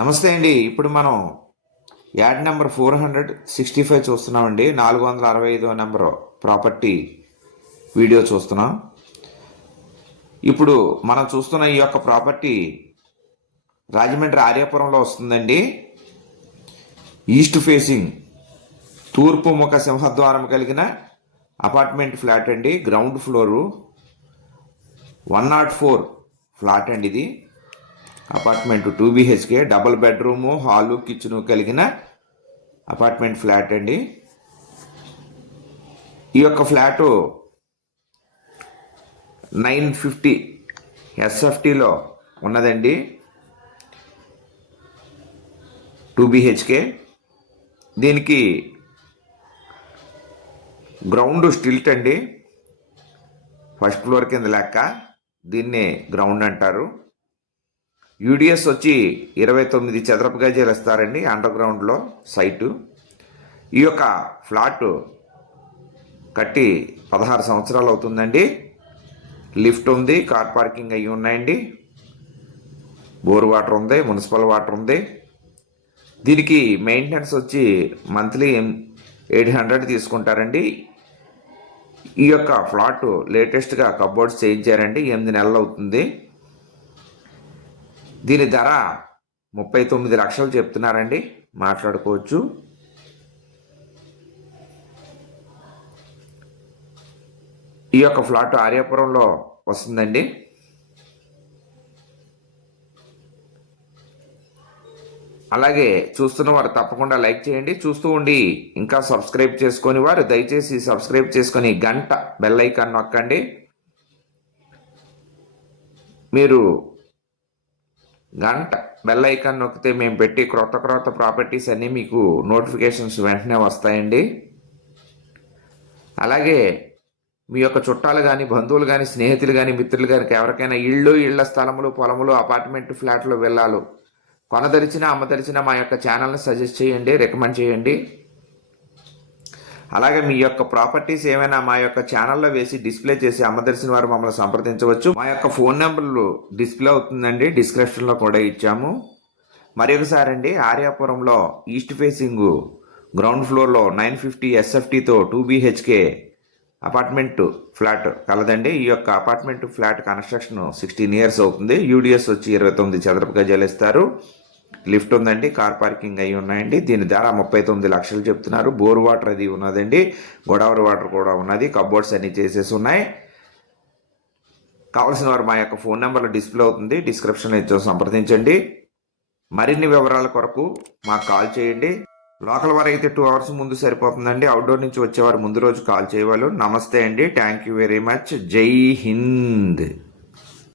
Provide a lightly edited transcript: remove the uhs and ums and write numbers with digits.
నమస్తే అండి. ఇప్పుడు మనం యాడ్ నెంబర్ 465 చూస్తున్నామండి. 465 నెంబర్ ప్రాపర్టీ వీడియో చూస్తున్నాం. ఇప్పుడు మనం చూస్తున్న ఈ యొక్క ప్రాపర్టీ రాజమండ్రి ఆర్యాపురంలో వస్తుందండి. ఈస్ట్ ఫేసింగ్ తూర్పు ముఖ సింహద్వారం కలిగిన అపార్ట్మెంట్ ఫ్లాట్ అండి. గ్రౌండ్ ఫ్లోరు 104 ఫ్లాట్ అండి. ఇది apartment 2 BHK, double bedroom, hall, kitchen కలిగిన అపార్ట్మెంట్ ఫ్లాట్ అండి. ఈ యొక్క ఫ్లాటు 950 SFTలో ఉన్నదండి. 2 BHK. దీనికి గ్రౌండ్ స్టిల్ట్ అండి. ఫస్ట్ ఫ్లోర్ కింద లెక్క, దీన్నే గ్రౌండ్ అంటారు. యూడిఎస్ వచ్చి 29 చదరపు గజాలు ఇస్తారండి అండర్ గ్రౌండ్లో సైటు. ఈ యొక్క ఫ్లాట్ కట్టి 16 సంవత్సరాలు అవుతుందండి. లిఫ్ట్ ఉంది, కార్ పార్కింగ్ అయ్యి ఉన్నాయండి. బోర్ వాటర్ ఉంది, మున్సిపల్ వాటర్ ఉంది. దీనికి మెయింటెనెన్స్ వచ్చి మంత్లీ 800 తీసుకుంటారండి. ఈ యొక్క ఫ్లాట్ లేటెస్ట్గా కబోర్డ్స్ చేయించారండి. 8 నెలలు అవుతుంది. దీని ధర 39 లక్షలు చెప్తున్నారండి. మాట్లాడుకోవచ్చు. ఈ యొక్క ఫ్లాట్ ఆర్యాపురంలో వస్తుందండి. అలాగే చూస్తున్న వారు తప్పకుండా లైక్ చేయండి. చూస్తూ ఉండి ఇంకా సబ్స్క్రైబ్ చేసుకొని వారు దయచేసి సబ్స్క్రైబ్ చేసుకొని గంట బెల్ ఐకాన్ నొక్కండి. మీరు గంట బెల్ ఐకాన్ నొక్కితే మేము పెట్టి క్రొత్త ప్రాపర్టీస్ అన్నీ మీకు నోటిఫికేషన్స్ వెంటనే వస్తాయండి. అలాగే మీ యొక్క చుట్టాలు కానీ, బంధువులు కానీ, స్నేహితులు కానీ, మిత్రులు కానీ ఎవరికైనా ఇళ్ల స్థలములు, పొలములు, అపార్ట్మెంట్ ఫ్లాట్లు, విల్లాలు కొనదలిచినా అమ్మదలిచినా మా యొక్క ఛానల్ని సజెస్ట్ చేయండి, రికమెండ్ చేయండి. అలాగే మీ యొక్క ప్రాపర్టీస్ ఏమైనా మా యొక్క ఛానల్లో వేసి డిస్ప్లే చేసి అమ్మదలిసిన వారు మమ్మల్ని సంప్రదించవచ్చు. మా యొక్క ఫోన్ నెంబర్లు డిస్ప్లే అవుతుందండి, డిస్క్రిప్షన్లో కూడా ఇచ్చాము. మరి ఒకసారి అండి, ఆర్యాపురంలో ఈస్ట్ ఫేసింగ్ గ్రౌండ్ ఫ్లోర్లో 950 SFTతో 2 BHK అపార్ట్మెంట్ ఫ్లాట్ కలదండి. ఈ యొక్క అపార్ట్మెంట్ ఫ్లాట్ కన్స్ట్రక్షన్ 16 ఇయర్స్ అవుతుంది. యూడిఎస్ వచ్చి 29 చదరపు గజాలు ఇస్తారు. లిఫ్ట్ ఉందండి, కార్ పార్కింగ్ అయి ఉన్నాయండి. దీని ధర 39 లక్షలు చెప్తున్నారు. బోర్ వాటర్ అది ఉన్నదండి, గోదావరి వాటర్ కూడా ఉన్నది. కబోర్డ్స్ అన్ని చేసేసి ఉన్నాయి. కావాల్సిన వారు మా యొక్క ఫోన్ నెంబర్లో డిస్ప్లే అవుతుంది, డిస్క్రిప్షన్లో ఇచ్చో సంప్రదించండి. మరిన్ని వివరాల కొరకు మాకు కాల్ చేయండి. లోకల్ వారు అయితే 2 అవర్స్ ముందు సరిపోతుందండి. అవుట్డోర్ నుంచి వచ్చేవారు ముందు రోజు కాల్ చేయవాళ్ళు. నమస్తే అండి, థ్యాంక్ యూ వెరీ మచ్. జై హింద్.